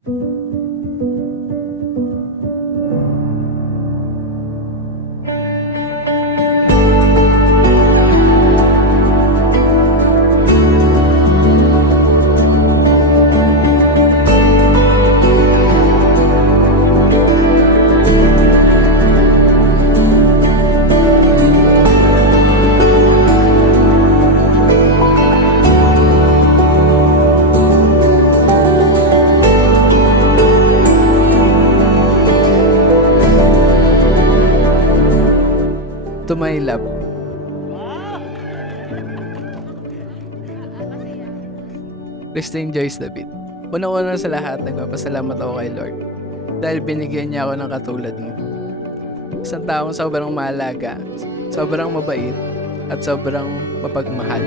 To my love. Christine Joyce David. Una-una sa lahat, nagpapasalamat ako kay Lord dahil binigyan niya ako ng katulad mo. Isang taong sobrang maalaga, sobrang mabait, at sobrang mapagmahal.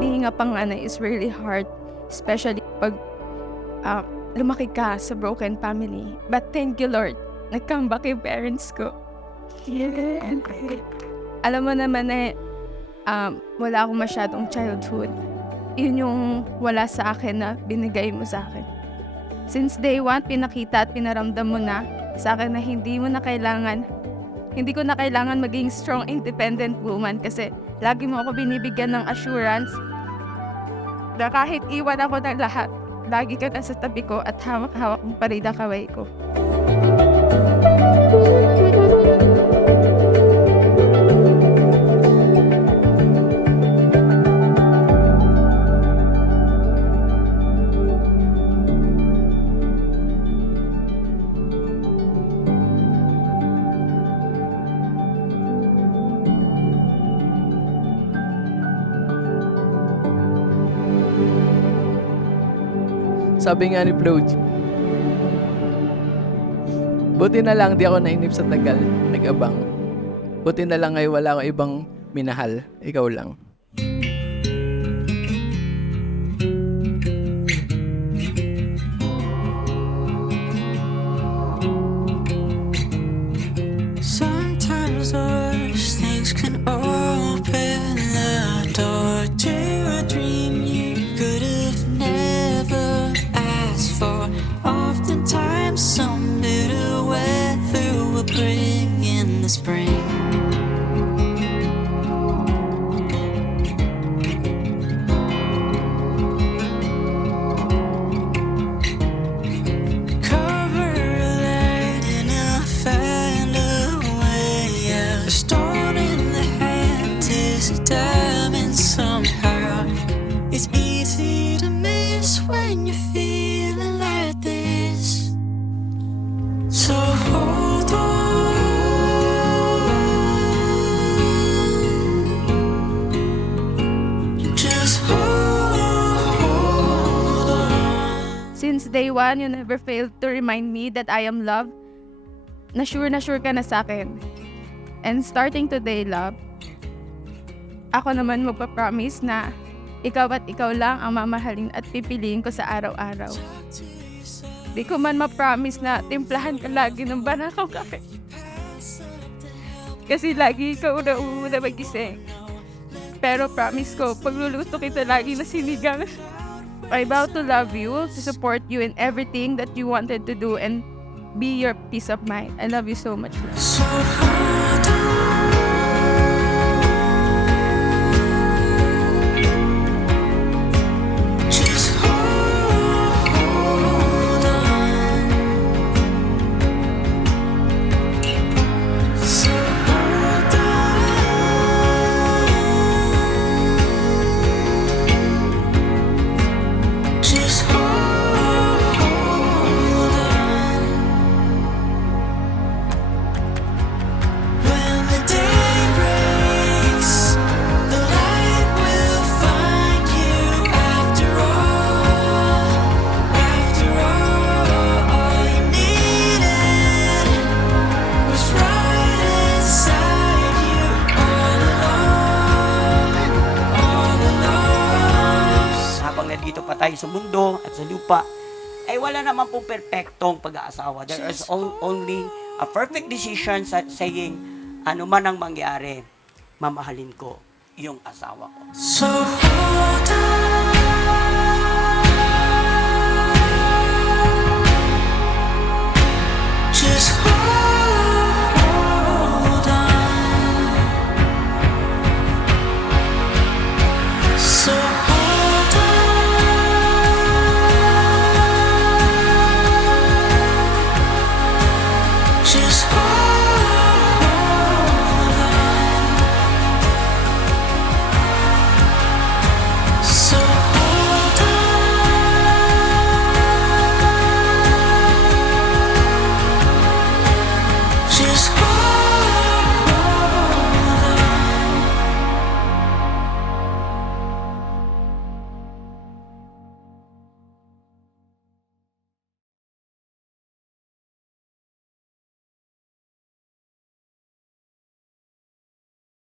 Being a panganay is really hard, especially pag lumaki ka sa broken family. But thank you, Lord, nag-come back yung parents ko. Alam mo naman wala akong masyadong childhood. Yun yung wala sa akin na binigay mo sa akin. Since day one, pinakita at pinaramdam mo na sa akin na hindi ko na kailangan maging strong, independent woman kasi lagi mo ako binibigyan ng assurance na kahit iwan ako ng lahat, lagi ka nasa tabi ko at hawak-hawak mo pa rin ang kamay ko. Sabi nga ni Flo G, buti na lang di ako nainip sa tagal, nag-abang. Buti na lang ay wala akong ibang minahal, ikaw lang. Sometimes worse things can open the door to a dream you could have never asked for. Oftentimes some bitter weather will bring in the spring. Cover light and I'll find a way out. A stone in the hand is a diamond somehow. It's easy to miss when you're feeling like this. So hold on. Just hold on. Since day one, you never failed to remind me that I am loved. Na sure ka na sa akin. And starting today, love, ako naman magpa-promise na ikaw at ikaw lang ang mamahalin at pipiliin ko sa araw-araw. Di ko man ma-promise na timplahan ka lagi ng banakaw kape. Kasi lagi ikaw una magising. Pero promise ko, pagluluto kita lagi na sinigang. I vow to love you, to support you in everything that you wanted to do, and be your peace of mind. I love you so much. So hold on. Just hold on. So hold on. Just hold on. tayo sa mundo at sa lupa, ay wala naman pong perpektong pag-aasawa. There is only a perfect decision saying, ano man ang mangyari, mamahalin ko yung asawa ko. So